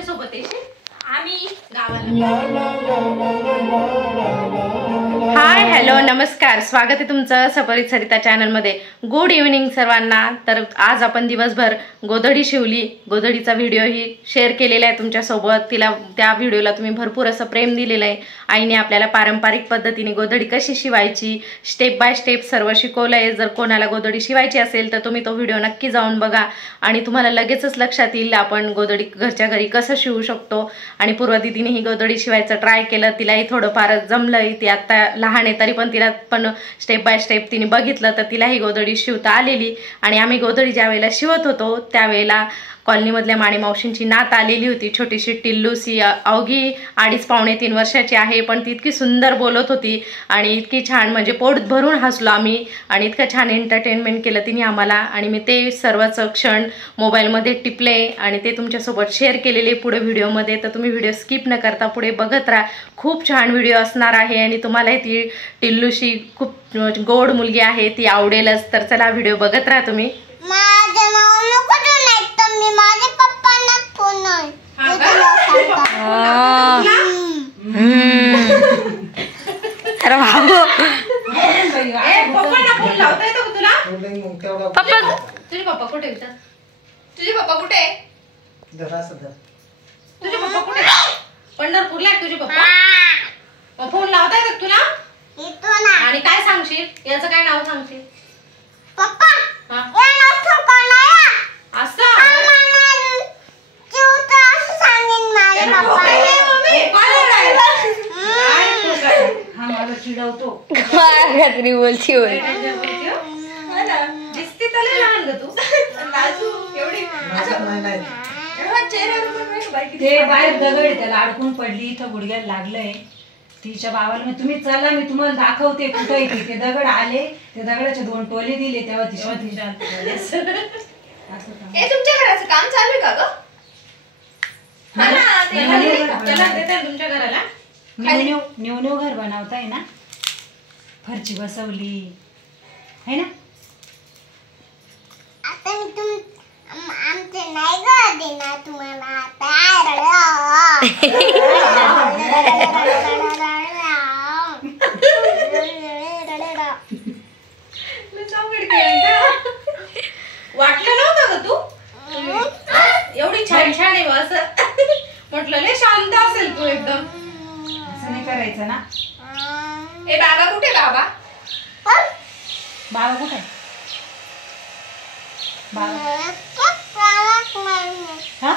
आमच्या सोबत येशील? आम्ही गावाला. हाय हॅलो नमस्कार, स्वागत आहे तुमचं सपरित सरिता चॅनलमध्ये. गुड इव्हनिंग सर्वांना. तर आज आपण दिवसभर गोधडी शिवली, गोधडीचा व्हिडिओही शेअर केलेला आहे तुमच्यासोबत. त्या व्हिडिओला तुम्ही भरपूर असं प्रेम दिलेलं आहे. आईने आपल्याला पारंपरिक पद्धतीने गोधडी कशी शिवायची स्टेप बाय स्टेप सर्व शिकवलं आहे. जर कोणाला गोधडी शिवायची असेल तर तुम्ही तो व्हिडिओ नक्की जाऊन बघा आणि तुम्हाला लगेचच लक्षात येईल आपण गोधडी घरच्या घरी कसं शिवू शकतो. आणि पूर्वा दीदीने ही गोधडी शिवायचं ट्राय केलं, तिलाही थोडंफार जमलंय. ती आता लहान आहे तरी पण तिला पण स्टेप बाय स्टेप तिने बघितलं तर तिलाही गोधडी शिवता आलेली. आणि आम्ही गोधडी ज्या वेळेला शिवत होतो त्यावेळेला कॉलनीमधल्या माणी मावशींची नात आलेली होती, छोटीशी टिल्लूसी. अवघी 2.5-3 वर्षाची आहे, पण ती इतकी सुंदर बोलत होती आणि इतकी छान, म्हणजे पोट भरून हसलो आम्ही आणि इतकं छान एंटरटेनमेंट केलं तिने आम्हाला. आणि मी ते सर्वच क्षण मोबाईलमध्ये टिपले आणि ते तुमच्यासोबत शेअर केलेले पुढे व्हिडिओमध्ये. तर तुम्ही व्हिडिओ स्किप न करता पुढे बघत राहा. खूप छान व्हिडिओ असणार आहे आणि तुम्हालाही ती टिल्लूशी खूप गोड मुलगी आहे, ती आवडेलच. तर चला व्हिडिओ बघत राहा तुम्ही. अरे बाबू पप्पा, तुझे पप्पा कुठे? तुझे पप्पा कुठे? तुझे पप्पा कुठे? पंढरपूरला आहे तुझे पप्पा. फोन लावता येतात तुला? आणि काय सांगशील? याचं काय नाव सांगशील? असं चिडवतो बोलती होय. दिसते तर लहान ग तू. ते बाहेर दगड त्याला अडकून पडली, इथं गुडघ्याला लागलंय. तिच्या बाबाला मी तुम्ही चला मी तुम्हाला दाखवते कुठं येते. ते दगड आले, ते दगडाचे 2 टोले दिले तेव्हा ती तुमच्या घराचं काम चालू आहे का ग? तुमच्या घराला न्यू घर बनवताय ना, फरची बसवली है ना. आता मी आमचे नाही घर देणार तुम्हाला आता. वाटलं नव्हतं ग तू एवढी छान छान आहे असं म्हटलं. लय शांत असेल तू एकदम. असं नाही करायचं ना. ए बाबा कुठे? बाबा बाबा कुठे? बाबा हा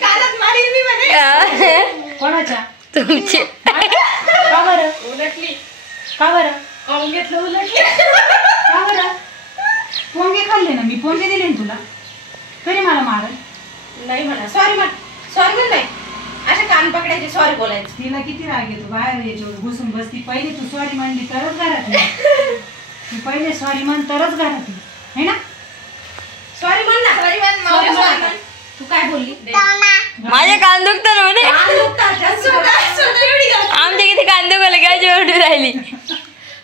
कानात मारीन मी मध्ये. कोणाच्या? तुमची. का बरं उलटली? का बरं खाऊन घेतलं उलटली. का बरं? पोंगे खाल्ले ना मी, पोंगे दिले ना तुला, तरी मला मारल नाही म्हणा. सॉरी म्हण. सॉरी म्हण. नाही अशा कान पकडायचे, सॉरी बोलायचं. तिला किती राग येतो बाहेर याच्यावर घुसून बसती. पहिले तू सॉरी म्हणली तरच घरात तू पहिले सॉरी म्हण तरच घरात है ना. सॉरी म्हण ना. सॉरी म्हण. सॉरी म्हण. तू काय बोलली? माझे कान दुखतात म्हणे. आमच्या किती कान दुखले काय ओरडू राहिली.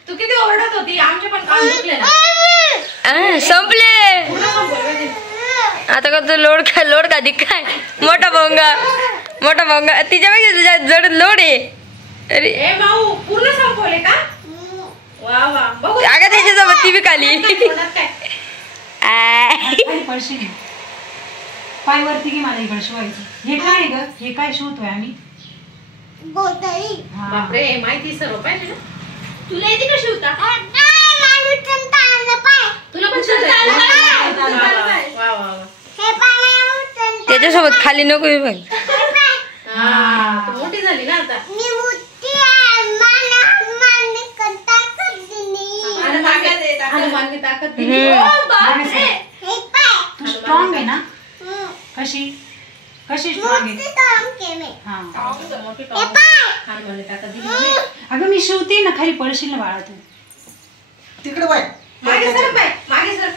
तू किती ओरडत होती. आमचे पण कान दुखले ना. संपले आता. का तू लोड का दिखाय? मोठा भोंगा तिच्यापेक्षा तुझ्या जड लोड आहे. अरे ए माऊ पूर्ण संपवले का? वा वा. बघू अगं त्याच्यासोबत ती बी खाली. पडशील पाय वरती की मला इकडे शिवायचं. हे काय ग? हे काय शिवतोय आम्ही? गोधडी. बापरे माहिती सर्व पाहिजे ना. तुला येते का शिवता? तुला पण शिवता त्याच्यासोबत खाली नको येऊ. मोठी झाली ना आता. हनुमानने ताकद दिली. तू स्ट्रॉंग आहे ना. कशी स्ट्रॉंग आहे? हनुमानने ताकद दिली. अगं मी शिवते ना, खाली पडशील ना बाळा तू. तिकडे बाय मागे सर बाय. मागे सर.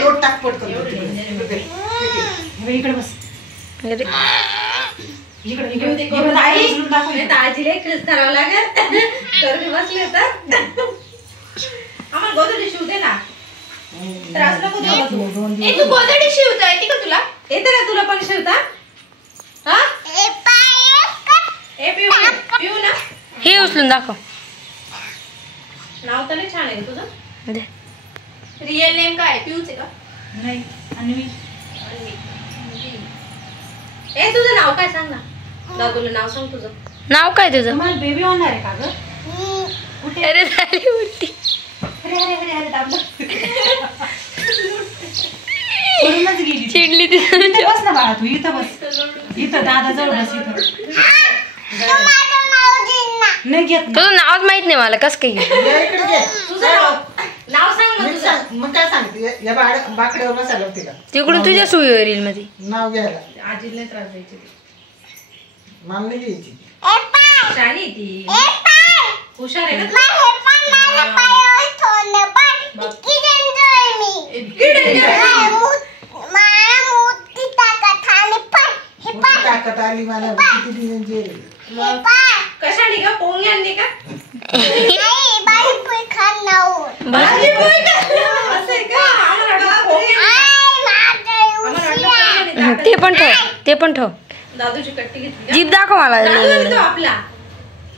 लोट टाक पडतो. इकडे बस. आजीला एकच करावं लागेल तर मी बसले तर आम्हाला गोधडी शिवते ना. नको देऊ नको. दोन ए, तू गोधडी शिवता येते का तुला? येते ना तुला पण शिवता? हा? ए पाय ए पिऊ पिऊ ना. हे उचलून दाखव. नाव तर लय छान आहे तुझं. दे. रिअल नेम काय पिऊच आहे का? नाही अन्वी. ए तुझं नाव काय सांग ना. दादूला नाव सांग तुझं. नाव काय तुझं? तुम्हाला बेबी होणार आहे का ग? अरे झाली उलटी. अरे अरे अरे अरे दाबलं. पळूनच गेली. चिडली ती. इथं बस ना बाळा तू इथं बस. इथं दादा जवळ बस इथं. नाही घेत ना. तुझं नावच माहित नाही मला. कस काय घेऊ? या इकडे घे. तुझं नाव सांग ना मी तुझं. सांग- मग काय सांगते या बाकड्यावर बसायला तिला तिकडून तुझ्या सुईवर येईल मध्ये. नाव घ्यायला आजीला नाही त्रास द्यायची ती. मला नाही घ्यायची. शानी आहे ती. हुशार आहे ना तू. मोठी ताकद आली मला किती दिवसांची आहे. मग कशाने का पोंग्यांनी का. भाजी पोळी का? असं आहे का? आम्हाला वाटलं पोंग्यांनी. आम्हाला वाटलं पोंग्यांनी ताकद. ते पण ठेव. ते पण ठेव. दादूची कट्टी घेतली का? जीभ दाखव मला. दादू आहे तो आपला.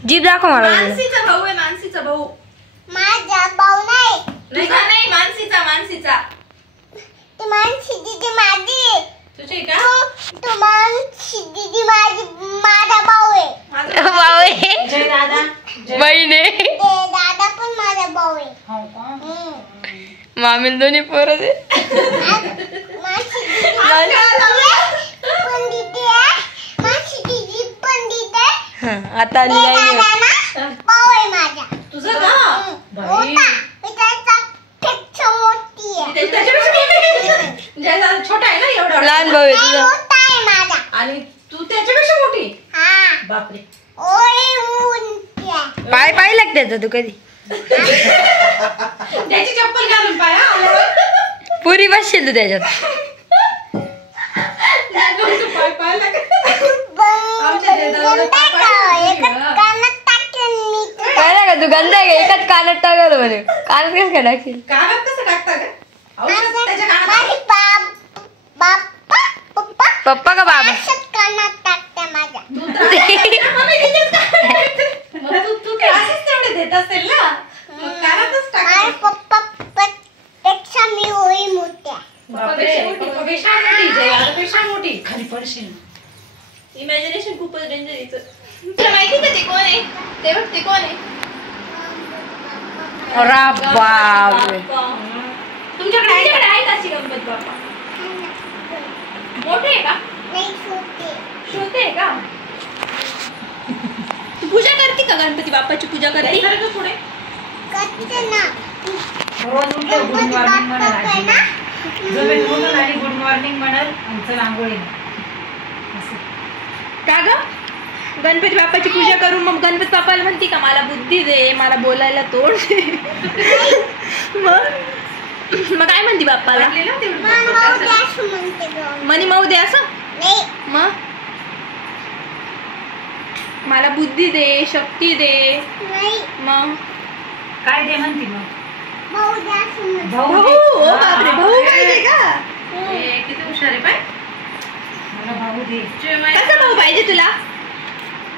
जीभ दाखव मला. मानसीचा भाऊ आहे, मानसीचा भाऊ. माझा भाऊ नाही नाही तुझा का? नाही, मानसीचा मानसीचा. ती मानसी दिदी माझी तुझी का? तू मानसी दिदी माझी माझा भाऊ आहे बावे. जय दादा. बहिणी. ते दादा पण माझा भाऊ आहे हो का? मामीला दोन्ही पोरं दे. मानसी दिदी पण दिदी आहे मानसी दिदी पण दिदी आहे हं, आता आली ते नाही. दादा ना भाऊ आहे माझा तुझं का? बाई. मोठा मी त्याचा पेक्षा मोठी आहे तू त्याच्यापेक्षा मोठी आहे. जय दादा छोटा आहे ना एवढा. लहान भाऊ आहे नाही, तुझा. मोठा आहे माझा आणि तू त्याच्यापेक्षा मोठी. हा बापरे. ओय मोठी आहे पाय पाय लागते त्याचा तू कधी. त्याची चप्पल घालून पाय हा आल्यावर. पुरी बसशील तू त्याच्यात. दादूचं पाय पाय लागत. आमच्या देदाला पाय पाय लागत. कानात टाकेन मी काय का तू गंध आहे का? एकाच कानात टाकलं म्हणे. कानात कसं काय टाकशील? कानात कसं टाकता का? औषध त्याच्या कानात. माझी बाप्पा पप्पा पप्पा का बाबा? औषध कानात टाकते माझ्या तू तर मग तू क्लासेस तेवढे देत असेल ना. मग कानातच टाक. माझ्या पप्पा पेक्षा मी होई मोठ्या पप्पापेक्षा मोठी. जय दादापेक्षा मोठी. खाली पडशील ना. इमॅजिनेशन खूपच डेंजर याचं. तुला माहिती का ते कोण आहे? ते बघ ते कोण आहे? अरे बापरे. तुमच्याकडे आहे का अशी गणपती बाप्पा? मोठे आहे का? नाही छोटे छोटे आहे का? तू पूजा करते का? गणपती बाप्पाची पूजा करते? जरा का पुढे. करते ना रोज उठल्यावर गुड गणपती मॉर्निंग म्हणाल बाप्पा आजी. ना जमेल म्हणून आणि गुड मॉर्निंग म्हणाल आणि चल आंघोळीला. असं. का ग? गणपती बाप्पाची पूजा करून मग गणपती बाप्पाला म्हणते का मला बुद्धी दे, मला बोलायला तोड दे? मग काय म्हणते बाप्पाला? लागली ना तेवढी. मामा गॅस म्हणते गं. मनी माऊ दे असं? नाही मग मला बुद्धी दे, शक्ती दे. नाही मग काय दे म्हणते मग? भाऊ गॅस म्हणते भाऊ भाऊ. दे. ओ बापरे, भाऊ पाहिजे का? ए, किती हुशार आहे पाय. मला भाऊ दे. कसा भाऊ पाहिजे तुला?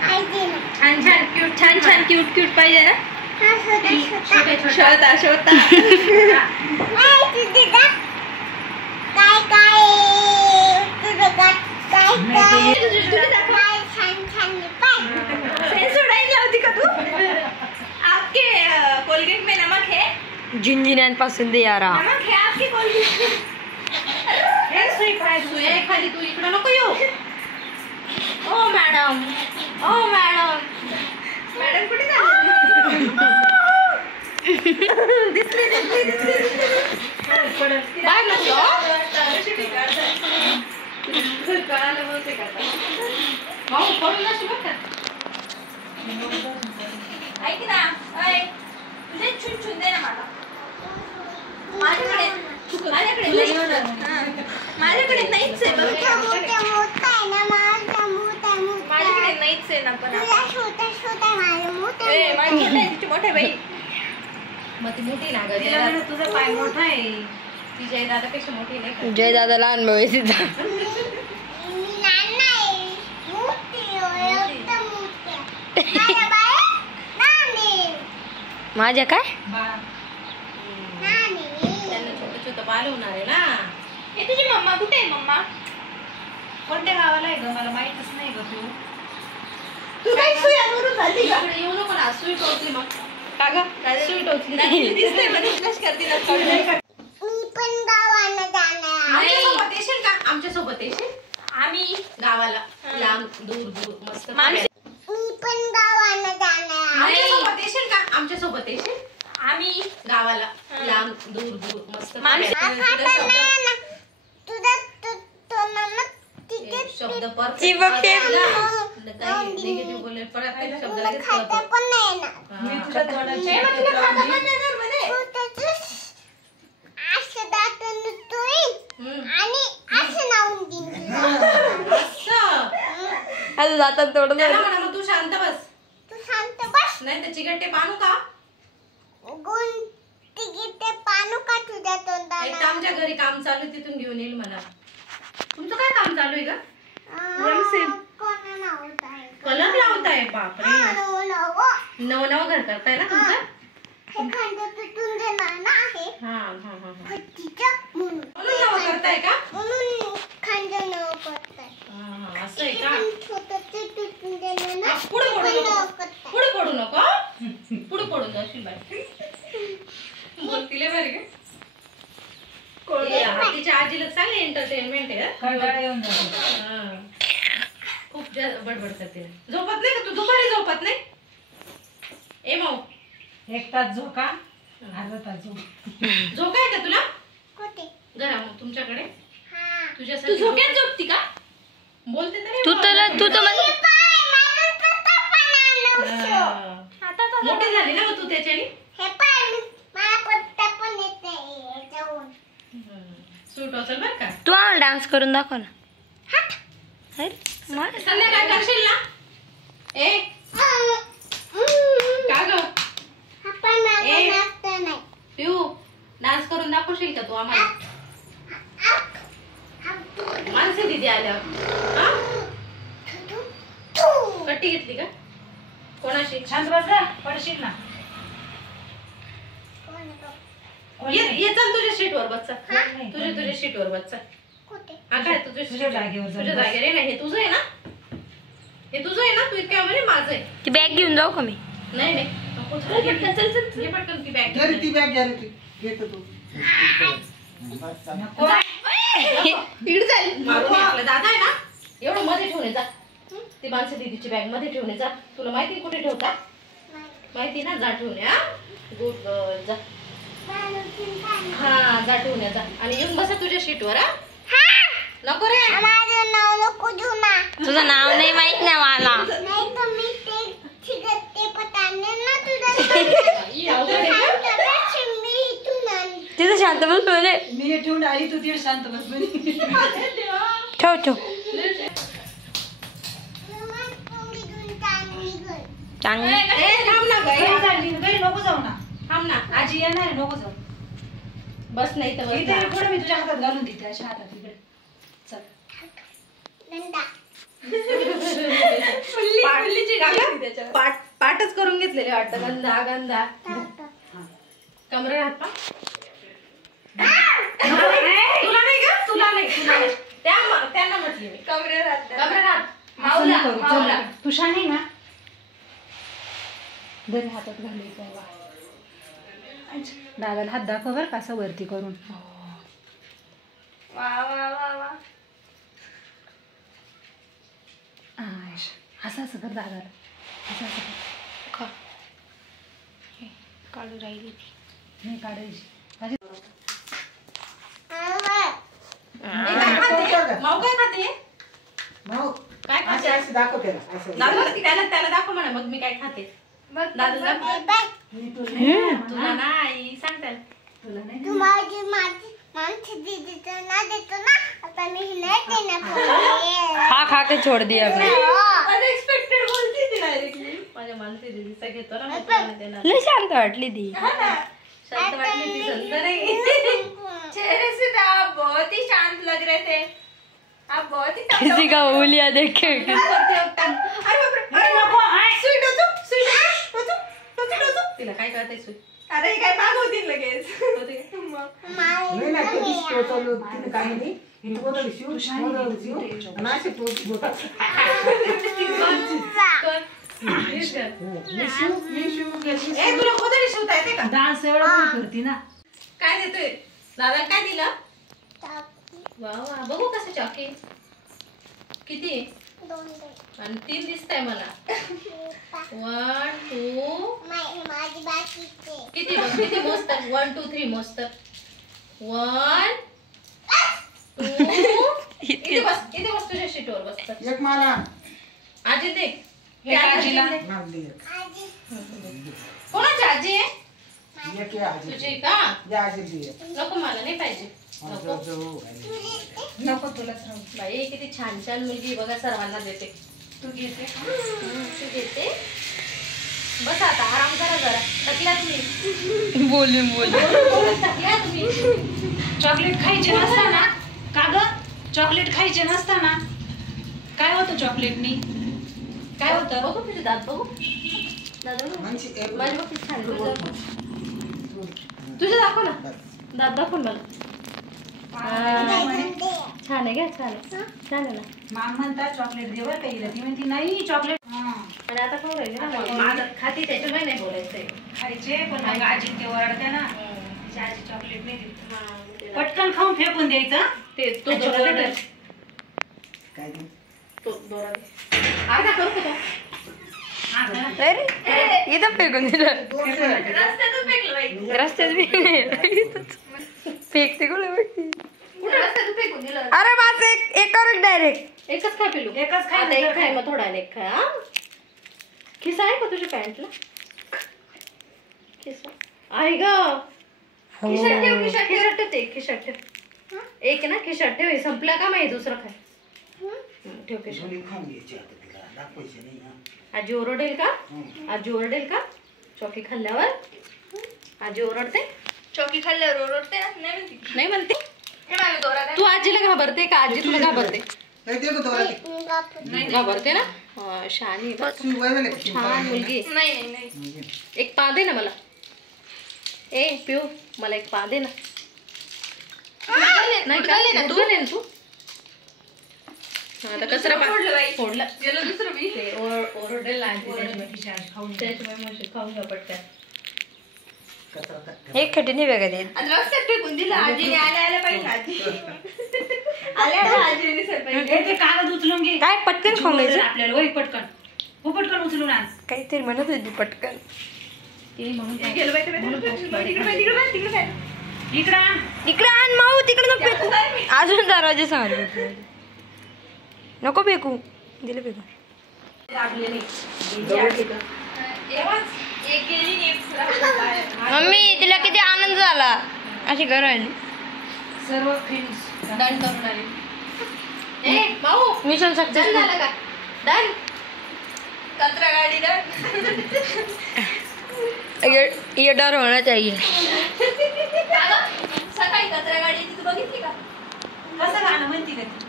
माहिती ना छान छान क्यूट छान छान क्यूट क्यूट पाहिजे ना? हा छोटा छोटा छोटे छोटे. शोता माहिती दिदा काय काय तुझं काय काय काय काय छान छान पाय सेन्सोडाईन लावती का तू? आपके कोलगेट में नमक है? झिंझिन्यांपासून दे यारा. नमक है आपके कोलगेट में? हे सुई पाय सुई आहे खाली. तू इकडं नको येऊ. ओ मॅडम, ओ मॅडम. मॅडम कुठे झाली? बाय नको. कळालं मग ते करता. भाऊ पडून जाशील बरं का. ऐक ना, ऐ, तुझे छुन छुन दे ना मला. माझ्याकडे नाही. हां. माझ्याकडे नाहीच आहे बघ. मोठा मोठा आहे ना माझा मोठा मोठा माझ्याकडे नाहीच आहे ना पण. तुझा छोटा छोटा माझा मोठा ए, माझी मोठे आहे, तुझी मोठे बाई. मग ती मोठी लागत. तिला म्हणा तुझा पाय मोठा आहे. ती जय दादापेक्षा मोठी नाही का? जय दादा लहान भाऊ आहे तिचा. मी नाना आहे. मोठी आहे, एकदम मोठी आहे. माझ्या बाई नानी. माझ्या काय नानी. त्यांना छोटं छोटं बाल होणार आहे ना. हे तुझी मम्मा कुठे आहे मम्मा? कोणत्या गावाला आहे ग? मला माहितच नाही ग तू. तू काही सुयावरून झाली का? इकडे येऊ नको ना. सुई टोचली मग. का ग? सुई टोचली. दिसतंय मध्ये फ्लॅश करते ना. मी पण गावाला जाणार. आमच्यासोबत येशील का? आमच्यासोबत येशील आम्ही गावाला. लांब दूर दूर मस्त. मामी- मी पण गावाला जाणार. आमच्यासोबत येशील का? आमच्यासोबत येशील आम्ही गावाला. लांब दूर दूर मस्त. मामी- तुझा तो नमक तिथे शब्द परफेक्ट. चिबक टेप. काही निगेटिव्ह बोलले परत काही शब्द तुला लगेच खाता कळतो. पण नाही येणार. मी तुझ्या तोंडाची हे मग तुला खाता पण नाही येणार म्हणे. तू त्याचं असं दातून धुतोय आणि असं लावून देईन तुला. असं. आता जातात थोडं त्याला म्हणा मग तू शांत बस. तू शांत बस. नाही तर चिकट टेप आणू का? गुण तिघे पानू का तुझ्या एक तर तोंडाला? आमच्या घरी काम चालू आहे, तिथून घेऊन येईल मला. तुमचं काय काम चालू आहे का? कोणा नावत आहे? कलर लावताय. बापरे. नवं घर करताय ना तुमचं? हे खंड तुटून देणार ना आहे हा हा हा हा. हत्तीचं म्हणून. म्हणून नवं करताय का? म्हणून खंड नव करताय. हा, हा, असं आहे का? छोटं तुटून देणार ना. पुढे ते पडू पण नव नको. करताय. पुढे पडू नको. पुढे पडून जाशील बाई. बोलतीले बरे का? तिच्या आजीला चांगले एंटरटेनमेंट आहे. कंटाळा येऊन जातो. हा. खूप बडबड करते. झोपत नाही का तू? दुपारी झोपत नाही? ए माऊ, 1 तास झोका, अर्धा तास झोप. झोका आहे का तुला? कुठे? घरा मग तुमच्याकडे हा. तू तुझ्यासाठी झोक्यात झोपती का? बोलते तरी तू तर हे पाय, माझं तर पण आलं. हा. आता तर मोठी झाली ना मग तू त्याच्याने. हे पाय, मला पत्ता पण येते याच्याहून. सूट असेल बरं का? तू आम्हाला डान्स करून दाखव ना. अरे, मा- संध्याकाळी करशील ना? ए का ग हा पाय माझं ए. नाचतं नाही. पिऊ, डान्स करून दाखवशील का तू आम्हाला? मानसी दिदी आल्यावर हा? कट्टी घेतली का? कोणाशी? शांत बस ग, पडशील ना. ये चल तुझ्या सीटवर बस चल. नाही. तुझ्या सीटवर बस चल. कुठे? हा काय तुझ्या तुझ्या जागेवर जाऊन तुझ्या बस. जागेवर आहे ना. हे तुझं आहे ना? हे तुझं आहे ना? तू इतक्या म्हणे माझं आहे. ती बॅग घेऊन जाऊ का मी? नाही नाही नको. घे पटकन, चल चल घे पटकन ती बॅग. घे रे ती बॅग, घ्या रे ती. घेतो तू. इकडे जाईल मारून आपला दादा आहे ना. एवढं मध्ये ठेवणे जा. ती माणसं दीदीची बॅग मध्ये ठेवणे जा. तुला माहिती कुठे ठेवता? माहिती ना? जा ठेवणे. हा गुड गर्ल जा. हा जा ठेवण्या जा. आणि येऊन बसा तुझ्या सीटवर. हा नको रे. माझं नाव नको घेऊ ना. तुझं नाव नाही माहित नाही मला. नाही तर मी ते पटाने ना तुझ्या मी इथून आणते. तिथं शांत बस म्हणजे. मी हे ठेवून आली, तू तिथे शांत बस म्हणे. ठेव ठेव. चांगलं. ए थांब ना घरी गं. चालली, घरी नको जाऊ ना. थांब ना. आजी येणार आहे, नको जाऊ. बस नाही तर इथे बस. पुढे मी तुझ्या हातात घालून देते, अशा हातात इकडे. चल. पाठच करून घेतलेले वाटतं. गंधा गंधा कमरे हात पा. तुला नाही का? तुला नाही. त्यांना म्हटली मी. कमरे हात असं नको करू, चल. तू शान आहे ना. घरी हातात घालू तेव्हा. दादाला हात दाखव बरं, कसं वरती करून. वा वा वा वा. असं असं कर दादाला. असं असं कर. काढू राहिली. नाही काढायची. माऊ काय खाते? भाऊ, काय खाते? असं असं दाखव त्याला, असं. त्याला दाखव म्हणा मग मी काय खाते. दादाला मी तुला तुला नाही सांग त्याला. तुला नाही. तू माझी माणसी दीदीचं ना देतो ना. आता मी नाही देणार. खा खा के छोड़ दिया आपने. अनएक्सपेक्टेड बोलती ती डायरेक्टली. माझ्या मानसी दीदीचा घेतो ना मी तुला नाही देणार. लय शांत वाटली ती. शांत वाटली ती संत नाही. चेहरे से तो आप बहुत ही शांत लग रहे थे, आप बहुत ही किसी का उंगलियां देखे अरे बापरे, अरे नको, सुई टोचू, सुई टोचू, टोचू, टोचू. तिला काय कळतंय सुई? अरे काय मागवतील लगेच. नाही ना कधी टोचवलं तिने काही नाही इथं गोदडी शिव गोदडी शिव आणि असे टोच बोटा ए, तुला गोधडी शिवता येते का? डान्स एवढा कोण करते ना. काय देतोय दादा? काय दिलं? वा वा, बघू कसं चॉकी किती आहे? आणि 3 दिसतंय मला. 1 2 किती बघ, किती मोजतात? 1 2 3 मोजतात. 1 2 इथे बस तुझ्या शीटवर बसतात. एक मला आजी दे. हे आजीला. मारली कोणाची आजी आहे? एक आहे आजी तुझी का? या आजी दे नको, मला नाही पाहिजे. नको नको तुलाच राहू. बाई, किती छान छान मुलगी बघा, सर्वांना देते. तू घेते. तू घेते. बस आता आराम करा जरा. थकल्या तुम्ही, बोलून थकल्या तुम्ही. चॉकलेट खायचे नसताना का ग? चॉकलेट खायचे नसताना काय होतं चॉकलेटनी? काय होतं? बघू तुझे दात, बघू दादा, म्हणजे एक माझे बघ किती छान तुझे. तुझे दाखव ना, दात दाखव मला. छान आहे, घ्या, छान आहे, छान आहे ना. माम म्हणतात चॉकलेट दे बरं काही. ती म्हणती नाही चॉकलेट आणि आता खाऊ राहिले ना, माझं खाती त्याच्यामुळे नाही बोलायचंय. खायचे पण मग आजी ते ओरडते ना. तिची आजी चॉकलेट नाही देत. हा, ते पटकन खाऊन फेकून द्यायचं. ते तो दोरा दे. काय ते तो दोरा दे. अर्धा करू का तो? अरे इथं फेकून दिलं. रस्त्यातच फेकलं बाई. रस्त्यात बी नाही फेकते कोण भेटते. कुठं रस्त्यातच फेकून दिलं. अरे माझं एक करू डायरेक्ट. एकच खा पिलू. एकच खाय, आता एक नंतर खाय, खाय. मग थोडा एक खाय. हा, खिसा आहे का तुझ्या पॅन्टला? खिसा आहे ग. खिशात ठेव, खिशात ठेव, ते खिशात ठेव. एक ना खिशात ठेव. हे संपलं का? माहिती दुसरं खाय. ठेव खिशात. झोली खाऊन घ्यायची आता तिला दाखवायचे नाही हा. आजी ओरडेल का? आजी ओरडेल का? चॉकी खाल्ल्यावर आजी ओरडते? चौकी खाल्ल्यावर ओरडते ना? नाही म्हणती. नाही म्हणते. हे मला दोरा द्या. तू आजीला घाबरते का? आजी तुला घाबरते? काय दे गं दोरा ते. घाबरते ना. शहाणी बघ. शिव वय झाले का? शिव छान मुलगी. नाही नाही नाही. एक पा दे ना मला. ए पिऊ, मला एक पा दे ना. नाही का? उचलले ना तू? आता कचरा फोडलं बाई. फोडलं. गेलं दुसरं बी. ते ओरडेल आजी त्याच्यामुळे म्हशी खाऊन घ्या पटकन. कचरा टाक. एक खटी नाही वेगळं देत. आणि रस्त्यात फेकून दिलं. आजीने आल्या पाहिजे. आजी आल्या आजीने दिसत पाहिजे. हे ते कागद उचलून घे. काय पटकन खाऊन घ्यायचं? आपल्याला वय पटकन. हो पटकन उचलून आण. काहीतरी म्हणत होती पटकन. ते म्हणून काय? गेलं बाई, तिकडे बाई. इकडं आण. इकडे आण माऊ, तिकडे नको फेकू. अजून दरवाजे सांग नको फेकू. दिलं फेकू. लागले नाही. एक गेली आणि एक राहिली. मम्मी तिला किती आनंद झाला अशी करण. सर्व फ्रेंड्स डन करून आले. ए माऊ, मिशन डन सक्सेस. झालं का? डन. कचरा गाडी ना. ये डर होना चाहिए. सकाळी कचरा गाडी तू बघितली का? कसं गाणं म्हणती का ती?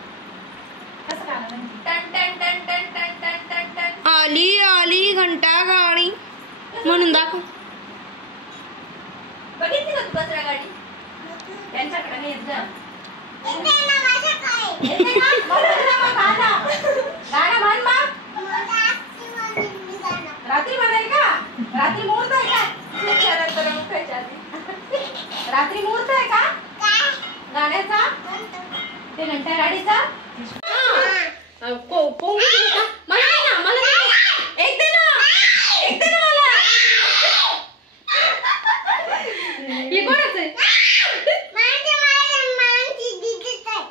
कसं गाणं म्हणती? टन टन टन टन टन टन टन टन. आली आली घंटा गाडी म्हणून दाखव. बघितली का तू कचरा गाडी? त्यांच्याकडे नाही येत जा. येते ना? मग म्हण ना मग गाणं. गाणं म्हण मग. रात्री म्हणाल का? रात्री मुहूर्त आहे का? त्याच्यानंतर उठायच्या आधी. रात्री मुहूर्त आहे का गाण्याचा? ते घंटा गाडीचा? कोंबडी आहे का? मला नाही ना, मला नाही. एक दे ना, एक दे ना मला. ही कोणाच आहे?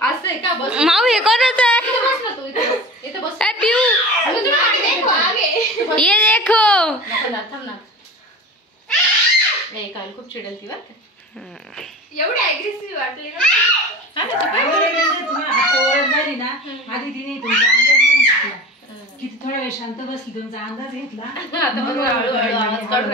असं आहे का? बस. माऊ हे कोणाचं आहे? इथे बस ना तू, इथे बस. इथे बस. ए पिऊ मी तुला गाडी देते. आगे. ये देखो. नको ना, थांब ना. ए, काल खूप चिडेल ती बरं का? एवढी अग्रेसिव्ह वाटली ना. तुम्ही आता ओळख झाली ना. आधी तिने तुमचा अंदाज घेऊन टाकला. किती थोडा वेळ शांत बसली, तुमचा अंदाज घेतला. आता बरोबर हळूहळू आवाज काढून